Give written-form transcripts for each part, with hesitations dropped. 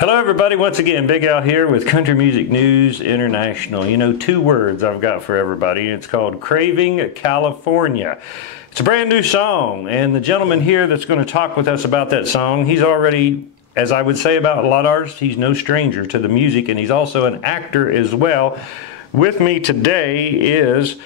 Hello, everybody. Once again, Big Al here with Country Music News International. You know, two words I've got for everybody. It's called Craving California. It's a brand new song, and the gentleman here that's going to talk with us about that song, he's already, as I would say about a lot of artists, he's no stranger to the music, and he's also an actor as well. With me today is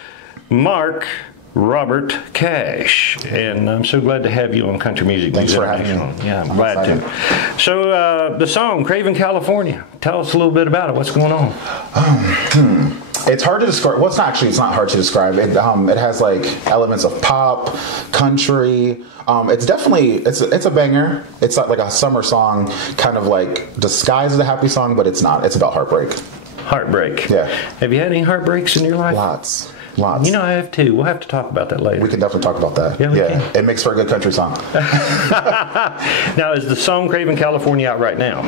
Mark Robert Cash, and I'm so glad to have you on Country Music News International. Thanks for having me. Yeah, I'm glad to. So the song Craving California, tell us a little bit about it. What's going on? It's hard to describe. Well, it's not hard to describe. It has like elements of pop, country. It's definitely it's a banger. It's not like a summer song, kind of like disguised as a happy song, but it's not. It's about heartbreak. Heartbreak. Yeah. Have you had any heartbreaks in your life? Lots. You know, I have too. We'll have to talk about that later. We can definitely talk about that. Yeah. It makes for a good country song. Now, is the song Craving California out right now?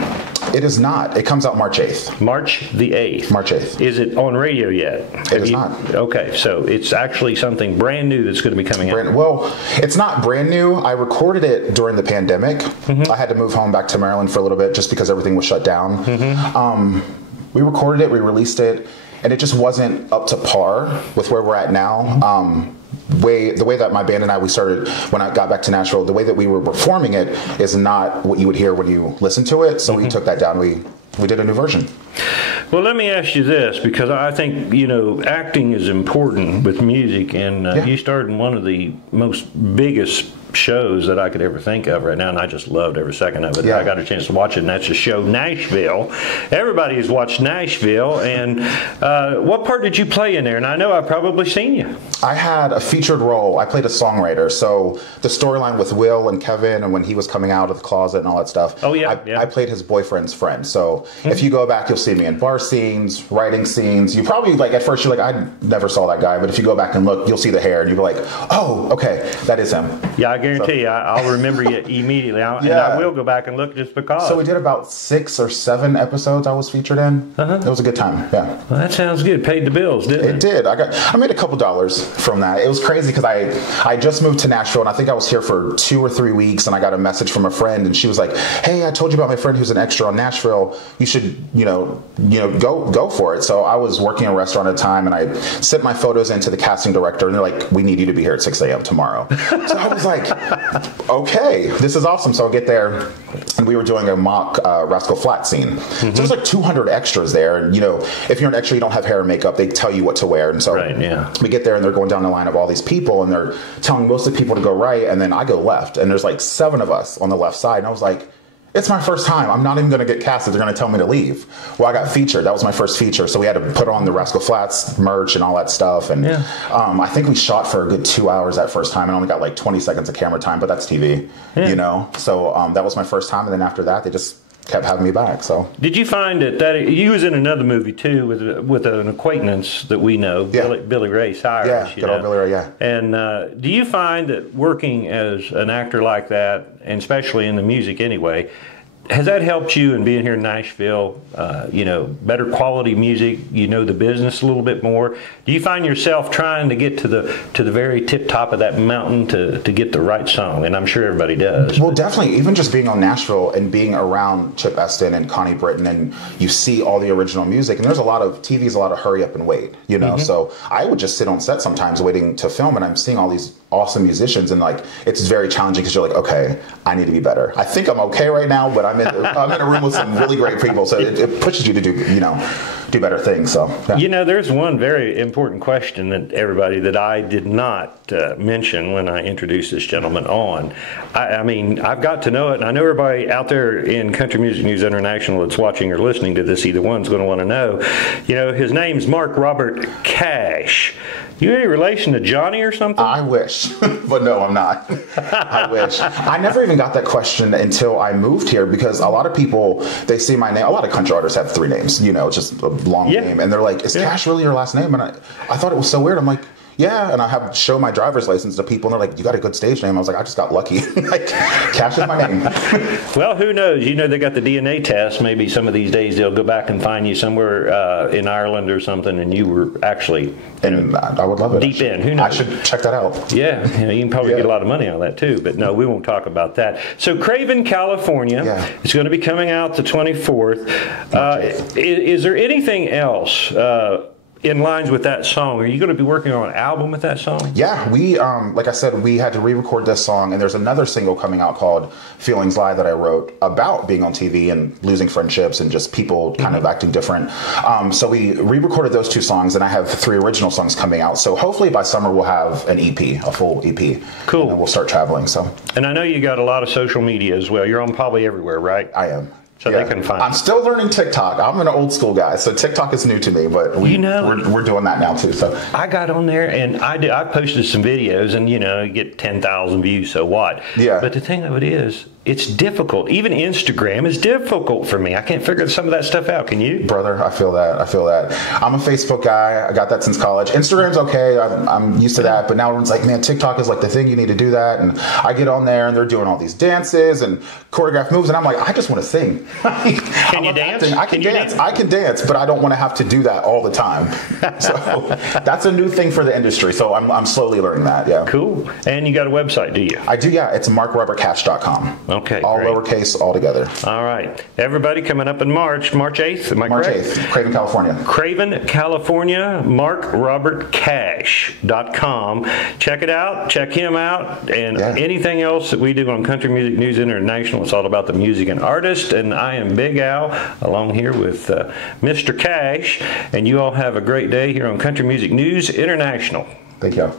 It is not. It comes out March 8th. March the 8th. March 8th. Is it on radio yet? It is not. Okay, so it's actually something brand new that's going to be coming out. Well, it's not brand new. I recorded it during the pandemic. I had to move home back to Maryland for a little bit just because everything was shut down. We recorded it, we released it, and it just wasn't up to par with where we're at now. The way that my band and we started when I got back to Nashville, the way that we were performing it is not what you would hear when you listen to it. So we took that down. We did a new version. Well, let me ask you this, because I think, you know, acting is important with music, and you starred in one of the most biggest shows that I could ever think of right now, and I just loved every second of it. I got a chance to watch it, and that's the show Nashville. Everybody has watched Nashville, and what part did you play in there? And I know I've probably seen you. I had a featured role. I played a songwriter, so the storyline with Will and Kevin, and when he was coming out of the closet and all that stuff. Oh, yeah. I played his boyfriend's friend, so if you go back, you'll see me in bar scenes, writing scenes. You probably, like, at first you're like, I never saw that guy, but if you go back and look, you'll see the hair, and you'll be like, oh, okay, that is him. Yeah, I guarantee you, I'll remember you immediately. And I will go back and look just because. So we did about 6 or 7 episodes I was featured in. It was a good time, yeah. Well, that sounds good. Paid the bills, didn't it? It did. I made a couple dollars from that. It was crazy because I just moved to Nashville, and I think I was here for 2 or 3 weeks, and I got a message from a friend, and she was like, hey, I told you about my friend who's an extra on Nashville. You should, go for it. So I was working a restaurant at a time, and I sent my photos in to the casting director, and they're like, we need you to be here at 6 a.m. tomorrow. So I was like, okay, this is awesome. So I'll get there, and we were doing a mock Rascal Flatts scene. So there's like 200 extras there, and if you're an extra, you don't have hair and makeup, they tell you what to wear. And so we get there, and they're going down the line of all these people, and they're telling most of the people to go right, and then I go left, and there's like 7 of us on the left side, and I was like, it's my first time. I'm not even going to get casted. They're going to tell me to leave. Well, I got featured. That was my first feature. So we had to put on the Rascal Flatts merch and all that stuff. And I think we shot for a good 2 hours that first time and only got like 20 seconds of camera time, but that's TV, So that was my first time. And then after that, they just kept having me back. So did you find that you was in another movie too with an acquaintance that we know, Billy Ray Cyrus? Good old Billy Ray, And do you find that working as an actor like that, and especially in the music anyway, has that helped you in being here in Nashville? Better quality music, the business a little bit more. Do you find yourself trying to get to the very tip top of that mountain to get the right song? And I'm sure everybody does. Well, definitely. Even just being on Nashville and being around Chip Eston and Connie Britton, and you see all the original music, and there's a lot of TV's a lot of hurry up and wait, So I would just sit on set sometimes waiting to film, and I'm seeing all these awesome musicians, and like it's very challenging because you're like, okay, I need to be better. I think I'm okay right now, but I'm in a room with some really great people, so it pushes you to do better things. So there's one very important question that I did not mention when I introduced this gentleman on. I mean, I've got to know it, and I know everybody out there in Country Music News International that's watching or listening to this, either one's going to want to know. His name's Mark Robert Cash. You any relation to Johnny or something? I wish, but no, I'm not. I wish. I never even got that question until I moved here, because a lot of people, they see my name. A lot of country artists have 3 names, it's just a long name. And they're like, is Cash really your last name? And I thought it was so weird. I'm like, Yeah, and I have show my driver's license to people, and they're like, "You got a good stage name." I was like, "I just got lucky." Like, Cash is my name. Well, who knows? You know, they got the DNA test. Maybe some of these days they'll go back and find you somewhere in Ireland or something, and you were actually I would love it. deep in. Who knows? I should check that out. Yeah, you know, you can probably get a lot of money on that too. But no, we won't talk about that. So, Craven, California, is going to be coming out the 24th. Is there anything else? In lines with that song, are you going to be working on an album with that song? Yeah, we, like I said, we had to re-record this song, and there's another single coming out called Feelings Lie that I wrote about being on TV and losing friendships and just people kind of acting different. So we re-recorded those 2 songs, and I have 3 original songs coming out. So hopefully by summer we'll have an EP, a full EP. Cool. And then we'll start traveling. So. And I know you got a lot of social media as well. You're on probably everywhere, right? I am. So they can find. I'm still learning TikTok. I'm an old school guy, so TikTok is new to me. But we're doing that now too. So I got on there and I posted some videos, and you get 10,000 views. So what? Yeah. But the thing of it is, it's difficult. Even Instagram is difficult for me. I can't figure some of that stuff out. Can you? Brother, I feel that. I'm a Facebook guy. I got that since college. Instagram's okay. I'm used to that. But now everyone's like, man, TikTok is like the thing. You need to do that. And I get on there and they're doing all these dances and choreographed moves. And I'm like, I just want to sing. Can you dance? I can dance. I can dance, but I don't want to have to do that all the time. So that's a new thing for the industry. So I'm slowly learning that. Yeah. Cool. And you got a website, do you? I do. Yeah. It's markrobertcash.com. Okay, all great. lowercase, all together. All right. Everybody coming up in March 8th, am I correct? March 8th, Craven, California. Craven, California, markrobertcash.com. Check it out. Check him out. And anything else that we do on Country Music News International, it's all about the music and artist. And I am Big Al, along here with Mr. Cash. And you all have a great day here on Country Music News International. Thank you.